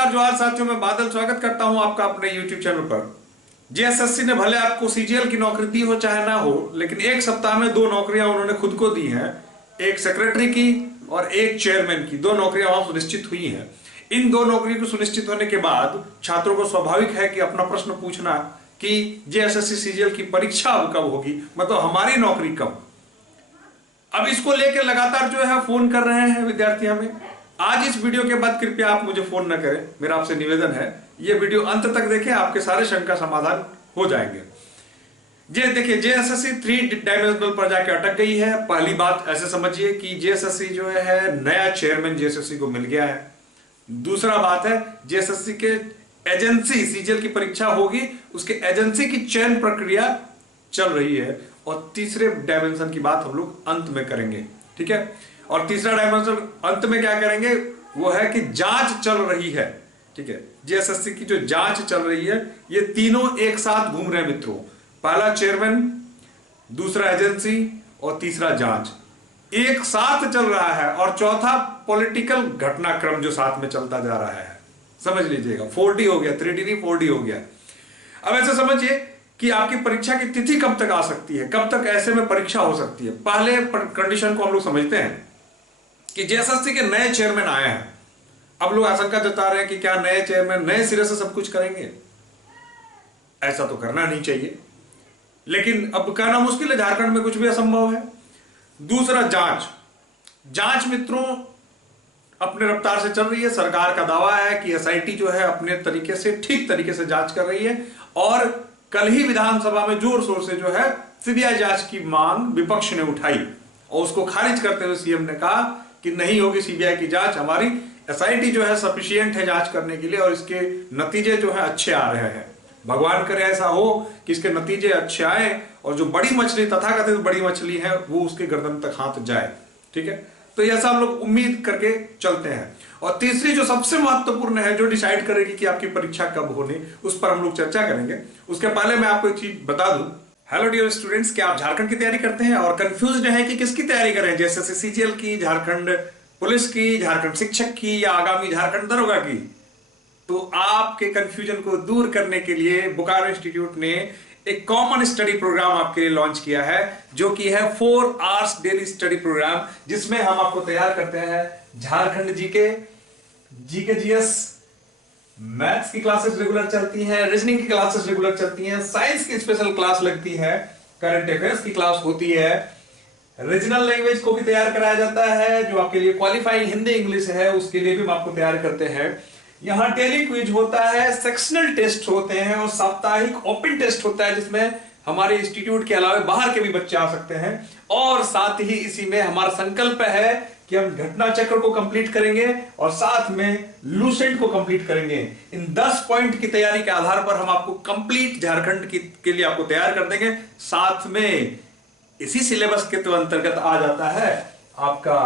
नमस्कार जोहार साथियों, मैं बादल स्वागत करता हूं आपका अपने YouTube चैनल पर। जेएसएससी ने भले आपको सीजीएल की नौकरी दी हो चाहे ना हो, लेकिन एक सप्ताह में दो नौकरियां उन्होंने खुद को दी हैं। एक सेक्रेटरी की और एक चेयरमैन की, दो नौकरियां वहां सुनिश्चित हुई हैं। इन दो नौकरी को सुनिश्चित होने के बाद छात्रों को स्वाभाविक है कि अपना प्रश्न पूछना कि जेएसएससी सीजीएल की परीक्षा अब कब होगी, मतलब हमारी नौकरी कब। अब इसको लेकर लगातार जो है फोन कर रहे हैं विद्यार्थी हमें। आज इस वीडियो के बाद कृपया आप मुझे फोन न करें, मेरा आपसे निवेदन है। ये वीडियो अंत तक देखें, आपके सारे शंका समाधान हो जाएंगे। देखिए, जेएसएससी 3 डायमेंशनल पर जाके अटक गई है। पहली बात ऐसे समझिए कि जेएसएससी जो है नया चेयरमैन जेएसएससी को मिल गया है। दूसरा बात है, जेएसएससी के एजेंसी सीजीएल की परीक्षा होगी, उसके एजेंसी की चयन प्रक्रिया चल रही है। और तीसरे डायमेंशन की बात हम लोग अंत में करेंगे, ठीक है। और तीसरा डायमेंशन अंत में क्या करेंगे वो है कि जांच चल रही है, ठीक है। जेएसएससी की जो जांच चल रही है, ये तीनों एक साथ घूम रहे हैं मित्रों। पहला चेयरमैन, दूसरा एजेंसी और तीसरा जांच एक साथ चल रहा है। और चौथा पॉलिटिकल घटनाक्रम जो साथ में चलता जा रहा है। समझ लीजिएगा, 4D हो गया, 3D नहीं 4D हो गया। अब ऐसे समझिए कि आपकी परीक्षा की तिथि कब तक आ सकती है, कब तक ऐसे में परीक्षा हो सकती है। पहले कंडीशन को हम लोग समझते हैं कि जेएसएससी के नए चेयरमैन आए हैं। अब लोग आशंका जता रहे हैं कि क्या नए चेयरमैन नए सिरे से सब कुछ करेंगे। ऐसा तो करना नहीं चाहिए, लेकिन अब कहना मुश्किल है, झारखंड में कुछ भी असंभव है। दूसरा जांच मित्रों अपने रफ्तार से चल रही है। सरकार का दावा है कि एसआईटी जो है अपने तरीके से, ठीक तरीके से जांच कर रही है। और कल ही विधानसभा में जोर शोर से जो है सीबीआई जांच की मांग विपक्ष ने उठाई और उसको खारिज करते हुए सीएम ने कहा कि नहीं होगी सीबीआई की जांच, हमारी एसआईटी जो है सफिशिएंट है जांच करने के लिए और इसके नतीजे जो है अच्छे आ रहे हैं। भगवान करे ऐसा हो कि इसके नतीजे अच्छे आए और जो बड़ी मछली, तथाकथित बड़ी मछली है, वो उसके गर्दन तक हाथ जाए, ठीक है। तो ऐसा हम लोग उम्मीद करके चलते हैं। और तीसरी जो सबसे महत्वपूर्ण है, जो डिसाइड करेगी कि आपकी परीक्षा कब होनी, उस पर हम लोग चर्चा करेंगे। उसके पहले मैं आपको एक चीज बता दूं। हेलो डियर स्टूडेंट्स, क्या आप झारखंड की तैयारी करते हैं और कंफ्यूज्ड हैं कि किसकी तैयारी करें, जैसे सीजीएल की, झारखंड पुलिस की, झारखंड शिक्षक की या आगामी झारखंड दरोगा की? तो आपके कंफ्यूजन को दूर करने के लिए बोकारो इंस्टीट्यूट ने एक कॉमन स्टडी प्रोग्राम आपके लिए लॉन्च किया है, जो कि है 4 आवर्स डेली स्टडी प्रोग्राम, जिसमें हम आपको तैयार करते हैं झारखंड जीके जीएस, मैथ्स की क्लासेस रेगुलर चलती हैं, रीजनिंग की क्लासेस रेगुलर चलती हैं, साइंस की स्पेशल क्लास लगती है, करंट अफेयर्स की क्लास होती है, रीजनल लैंग्वेज को भी तैयार कराया जाता है, जो आपके लिए क्वालिफाइंग हिंदी इंग्लिश है उसके लिए भी हम आपको तैयार करते हैं। यहाँ डेली क्विज होता है, सेक्शनल टेस्ट होते हैं और साप्ताहिक ओपन टेस्ट होता है, जिसमें हमारे इंस्टीट्यूट के अलावा बाहर के भी बच्चे आ सकते हैं। और साथ ही इसी में हमारा संकल्प है कि हम घटना चक्र को कंप्लीट करेंगे और साथ में लूसेंट को कंप्लीट करेंगे। इन 10 पॉइंट की तैयारी के आधार पर हम आपको कंप्लीट झारखंड के लिए आपको तैयार कर देंगे। साथ में इसी सिलेबस के तो अंतर्गत आ जाता है आपका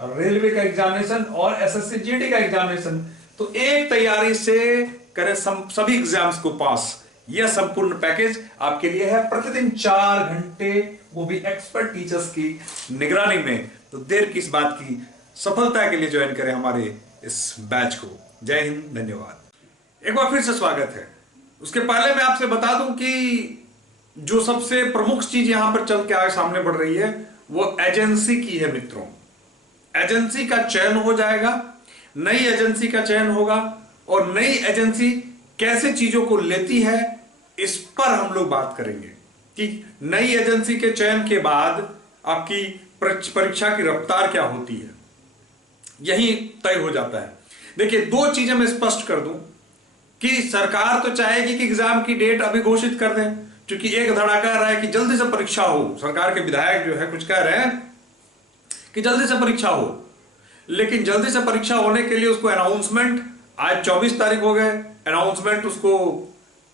रेलवे का एग्जामिनेशन और एसएससी जीडी का एग्जामिनेशन। तो एक तैयारी से करें सभी एग्जाम्स को पास, यह संपूर्ण पैकेज आपके लिए है। प्रतिदिन 4 घंटे, वो भी एक्सपर्ट टीचर्स की निगरानी में। तो देर किस बात की, सफलता के लिए ज्वाइन करें हमारे इस बैच को। जय हिंद, धन्यवाद। एक बार फिर से स्वागत है। उसके पहले मैं आपसे बता दूं कि जो सबसे प्रमुख चीज यहां पर चल के आगे सामने बढ़ रही है वो एजेंसी की है मित्रों। एजेंसी का चयन हो जाएगा, नई एजेंसी का चयन होगा और नई एजेंसी कैसे चीजों को लेती है, इस पर हम लोग बात करेंगे कि नई एजेंसी के चयन के बाद आपकी परीक्षा की रफ्तार क्या होती है, यही तय हो जाता है। देखिए, 2 चीजें मैं स्पष्ट कर दूं कि सरकार तो चाहेगी कि एग्जाम की डेट अभी घोषित कर दें, क्योंकि एक धड़ा कह रहा है कि जल्दी से परीक्षा हो। सरकार के विधायक जो है कुछ कह रहे हैं कि जल्दी से परीक्षा हो, लेकिन जल्दी से परीक्षा होने के लिए उसको अनाउंसमेंट, आज 24 तारीख हो गए, अनाउंसमेंट उसको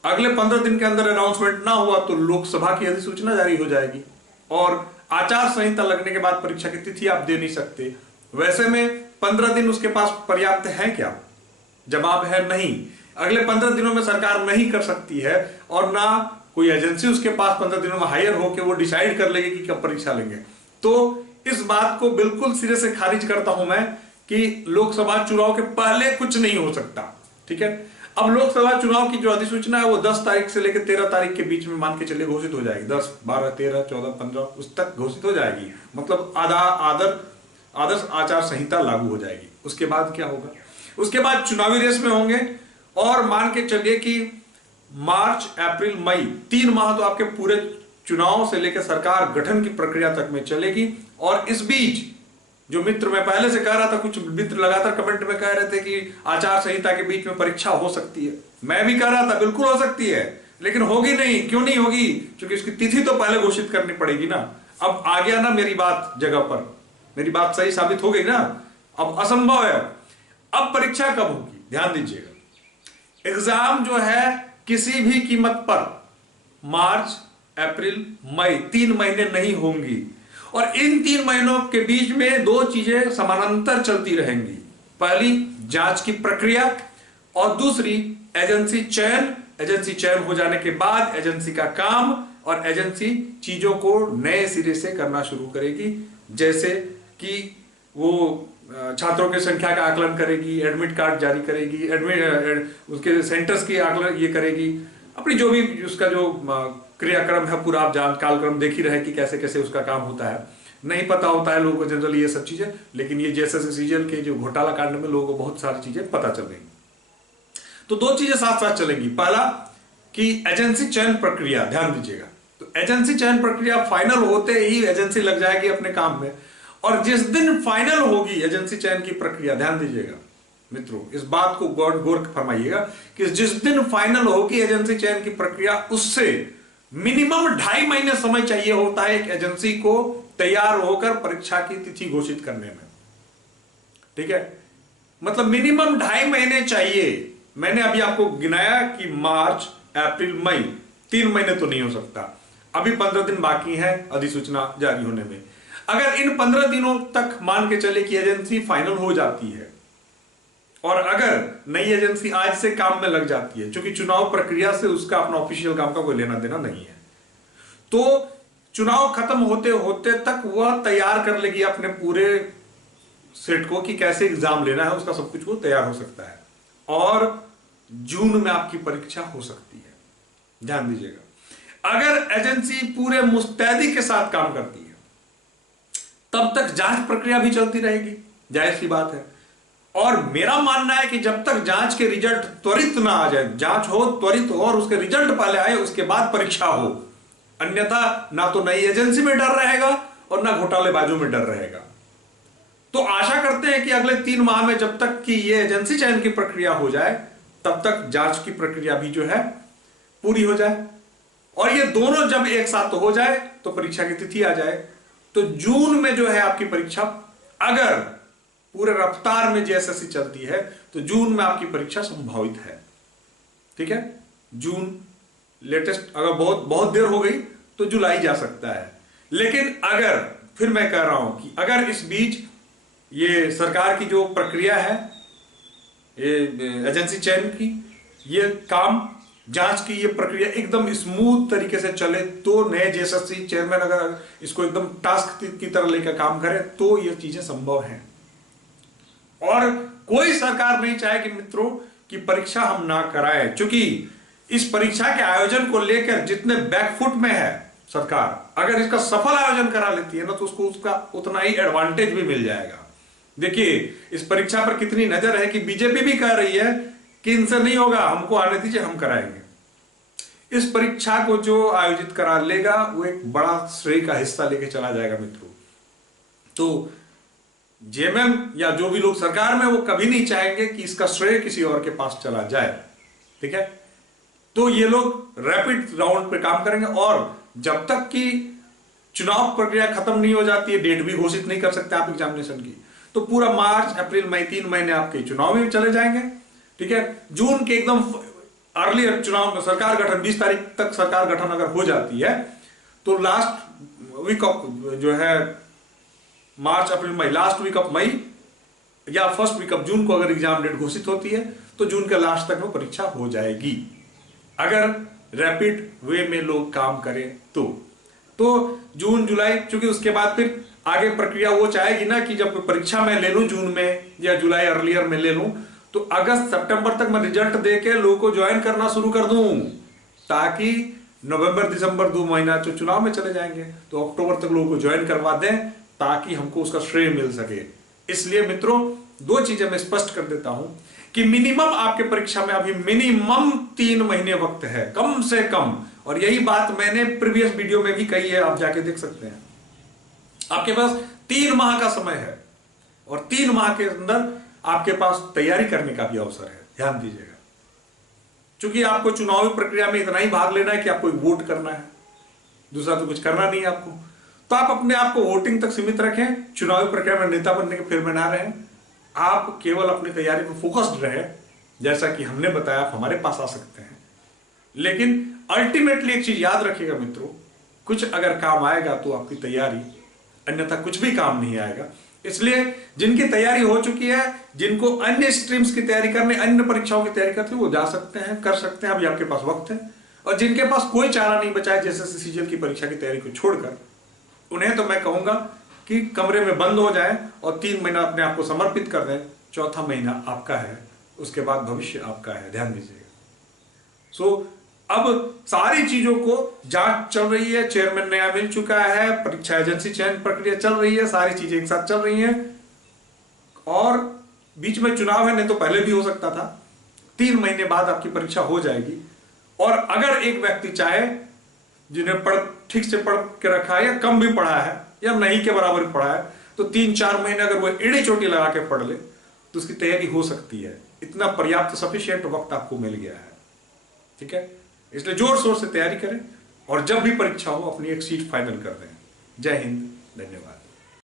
अगले 15 दिन के अंदर अनाउंसमेंट ना हुआ तो लोकसभा की अधिसूचना जारी हो जाएगी और आचार संहिता लगने के बाद परीक्षा की तिथि आप दे नहीं सकते। वैसे में 15 दिन उसके पास पर्याप्त है क्या? जवाब है नहीं। अगले 15 दिनों में सरकार नहीं कर सकती है और ना कोई एजेंसी उसके पास 15 दिनों में हायर होकर वो डिसाइड कर लेगी कि कब परीक्षा लेंगे। तो इस बात को बिल्कुल सिरे से खारिज करता हूं मैं कि लोकसभा चुनाव के पहले कुछ नहीं हो सकता। ठीक है। अब लोकसभा चुनाव की जो अधिसूचना है वो 10 तारीख से लेकर 13 तारीख के बीच में मान के चलिए घोषित हो जाएगी। 10, 12, 13, 14, 15 उस तक घोषित हो जाएगी, मतलब आदर्श आचार संहिता लागू हो जाएगी। उसके बाद क्या होगा? उसके बाद चुनावी रेस में होंगे और मान के चलिए कि मार्च, अप्रैल, मई 3 माह तो आपके पूरे चुनाव से लेकर सरकार गठन की प्रक्रिया तक में चलेगी। और इस बीच जो मित्र, मैं पहले से कह रहा था, कुछ मित्र लगातार कमेंट में कह रहे थे कि आचार संहिता के बीच में परीक्षा हो सकती है। मैं भी कह रहा था बिल्कुल हो सकती है, लेकिन होगी नहीं। क्यों नहीं होगी? क्योंकि उसकी तिथि तो पहले घोषित करनी पड़ेगी ना। अब आ गया ना मेरी बात जगह पर, मेरी बात सही साबित हो गई ना। अब असंभव है। अब परीक्षा कब होगी? ध्यान दीजिएगा, एग्जाम जो है किसी भी कीमत पर मार्च, अप्रैल, मई 3 महीने नहीं होंगी। और इन 3 महीनों के बीच में 2 चीजें समानांतर चलती रहेंगी। पहली, जांच की प्रक्रिया, और दूसरी एजेंसी चयन। एजेंसी चयन हो जाने के बाद एजेंसी का काम, और एजेंसी चीजों को नए सिरे से करना शुरू करेगी, जैसे कि वो छात्रों की संख्या का आकलन करेगी, एडमिट कार्ड जारी करेगी, उसके सेंटर्स की आकलन ये करेगी, अपनी जो भी उसका जो क्रियाक्रम है पूरा आप कालक्रम देख ही रहे कि कैसे कैसे उसका काम होता है। नहीं पता होता है लोगों को जनरली ये सब चीजें, लेकिन ये जेएसएससी के जो घोटाला कांड में लोगों को बहुत सारी चीजें पता चल रही। तो 2 चीजें साथ साथ चलेंगी। पहला कि एजेंसी चयन प्रक्रिया, ध्यान दीजिएगा, तो एजेंसी चयन प्रक्रिया फाइनल होते ही एजेंसी लग जाएगी अपने काम में। और जिस दिन फाइनल होगी एजेंसी चयन की प्रक्रिया, ध्यान दीजिएगा मित्रों, इस बात को गौर फरमाइएगा कि जिस दिन फाइनल होगी एजेंसी चयन की प्रक्रिया, उससे मिनिमम 2.5 महीने समय चाहिए होता है एक एजेंसी को तैयार होकर परीक्षा की तिथि घोषित करने में। ठीक है, मतलब मिनिमम 2.5 महीने चाहिए। मैंने अभी आपको गिनाया कि मार्च, अप्रैल, मई 3 महीने तो नहीं हो सकता। अभी 15 दिन बाकी है अधिसूचना जारी होने में। अगर इन 15 दिनों तक मान के चले कि एजेंसी फाइनल हो जाती है, और अगर नई एजेंसी आज से काम में लग जाती है, क्योंकि चुनाव प्रक्रिया से उसका अपना ऑफिशियल काम का कोई लेना देना नहीं है, तो चुनाव खत्म होते होते तक वह तैयार कर लेगी अपने पूरे सेट को कि कैसे एग्जाम लेना है, उसका सब कुछ वो तैयार हो सकता है। और जून में आपकी परीक्षा हो सकती है। ध्यान दीजिएगा, अगर एजेंसी पूरे मुस्तैदी के साथ काम करती है तब तक जांच प्रक्रिया भी चलती रहेगी, जाहिर सी बात है। और मेरा मानना है कि जब तक जांच के रिजल्ट त्वरित ना आ जाए, जांच हो त्वरित हो और उसके रिजल्ट पहले आए उसके बाद परीक्षा हो, अन्यथा ना तो नई एजेंसी में डर रहेगा और ना घोटालेबाजों में डर रहेगा। तो आशा करते हैं कि अगले 3 माह में जब तक कि ये एजेंसी चयन की प्रक्रिया हो जाए तब तक जांच की प्रक्रिया भी जो है पूरी हो जाए, और ये दोनों जब एक साथ हो जाए तो परीक्षा की तिथि आ जाए। तो जून में जो है आपकी परीक्षा, अगर पूरे रफ्तार में जेएसएससी चलती है तो जून में आपकी परीक्षा संभावित है। ठीक है, जून लेटेस्ट, अगर बहुत बहुत देर हो गई तो जुलाई जा सकता है। लेकिन अगर, फिर मैं कह रहा हूं कि अगर इस बीच ये सरकार की जो प्रक्रिया है, ये एजेंसी चयन की, ये काम, जांच की ये प्रक्रिया एकदम स्मूथ तरीके से चले, तो नए जेएसएससी चेयरमैन अगर इसको एकदम टास्क की तरह लेकर काम करे तो ये चीजें संभव हैं। और कोई सरकार नहीं चाहे कि मित्रों कि परीक्षा हम ना कराएं, क्योंकि इस परीक्षा के आयोजन को लेकर जितने बैकफुट में है सरकार, अगर इसका सफल आयोजन करा लेती है ना तो उसको उसका उतना ही एडवांटेज भी मिल जाएगा। देखिए इस परीक्षा पर कितनी नजर है कि बीजेपी भी कह रही है कि इनसे नहीं होगा, हमको आने दीजिए, हम कराएंगे। इस परीक्षा को जो आयोजित करा लेगा वो एक बड़ा श्रेय का हिस्सा लेके चला जाएगा मित्रों। तो जेएमएम या जो भी लोग सरकार में, वो कभी नहीं चाहेंगे कि इसका श्रेय किसी और के पास चला जाए। ठीक है, तो ये लोग रैपिड राउंड पे काम करेंगे, और जब तक कि चुनाव प्रक्रिया खत्म नहीं हो जाती है, डेट भी घोषित नहीं कर सकते आप एग्जामिनेशन की, तो पूरा मार्च, अप्रैल, मई 3 महीने आपके चुनाव में चले जाएंगे। ठीक है, जून के एकदम अर्ली चुनाव में सरकार गठन 20 तारीख तक सरकार गठन अगर हो जाती है तो लास्ट वीक ऑफ जो है मार्च, अप्रैल, मई, लास्ट वीक ऑफ मई या फर्स्ट वीक ऑफ जून को अगर एग्जाम डेट घोषित होती है तो जून के लास्ट तक वो परीक्षा हो जाएगी, अगर रैपिड वे में लोग काम करें तो जून जुलाई, क्योंकि उसके बाद फिर आगे प्रक्रिया वो चाहेगी ना कि जब परीक्षा मैं ले लूं जून में या जुलाई अर्लियर में ले लूं तो अगस्त सितंबर तक मैं रिजल्ट दे के लोगों को ज्वाइन करना शुरू कर दूं, ताकि नवंबर दिसंबर 2 महीना जो चुनाव में चले जाएंगे तो अक्टूबर तक लोगों को ज्वाइन करवा दें, ताकि हमको उसका श्रेय मिल सके। इसलिए मित्रों, दो चीजें मैं स्पष्ट कर देता हूं कि मिनिमम आपके परीक्षा में अभी मिनिमम 3 महीने वक्त है, कम से कम। और यही बात मैंने प्रीवियस वीडियो में भी कही है, आप जाके देख सकते हैं। आपके पास 3 माह का समय है और 3 माह के अंदर आपके पास तैयारी करने का भी अवसर है, ध्यान दीजिएगा। क्योंकि आपको चुनावी प्रक्रिया में इतना ही भाग लेना है कि आपको वोट करना है, दूसरा तो कुछ करना नहीं है आपको। तो आप अपने आप को वोटिंग तक सीमित रखें, चुनावी प्रक्रिया में नेता बनने के फिर में ना रहें। आप केवल अपनी तैयारी पर फोकस्ड रहे, जैसा कि हमने बताया, आप हमारे पास आ सकते हैं। लेकिन अल्टीमेटली एक चीज याद रखिएगा मित्रों, कुछ अगर काम आएगा तो आपकी तैयारी, अन्यथा कुछ भी काम नहीं आएगा। इसलिए जिनकी तैयारी हो चुकी है, जिनको अन्य स्ट्रीम्स की तैयारी करने, अन्य परीक्षाओं की तैयारी करते हैं, वो जा सकते हैं, कर सकते हैं, अभी आपके पास वक्त है। और जिनके पास कोई चारा नहीं बचा है जैसे सीजीएल की परीक्षा की तैयारी को छोड़कर, उन्हें तो मैं कहूंगा कि कमरे में बंद हो जाए और 3 महीना अपने आप को समर्पित कर दें। चौथा महीना आपका है, उसके बाद भविष्य आपका है, ध्यान दीजिएगा। अब सारी चीजों को जांच चल रही है, चेयरमैन नया मिल चुका है, परीक्षा एजेंसी चयन प्रक्रिया चल रही है, सारी चीजें एक साथ चल रही हैं। और बीच में चुनाव है, नहीं तो पहले भी हो सकता था। 3 महीने बाद आपकी परीक्षा हो जाएगी। और अगर एक व्यक्ति चाहे, जिन्हें ठीक से पढ़ के रखा है या कम भी पढ़ा है या नहीं के बराबर पढ़ा है, तो 3-4 महीने अगर वो एड़ी चोटी लगा के पढ़ ले तो उसकी तैयारी हो सकती है। इतना पर्याप्त सफिशिएंट वक्त आपको मिल गया है, ठीक है। इसलिए जोर शोर से तैयारी करें और जब भी परीक्षा हो अपनी एक सीट फाइनल कर दें। जय हिंद, धन्यवाद।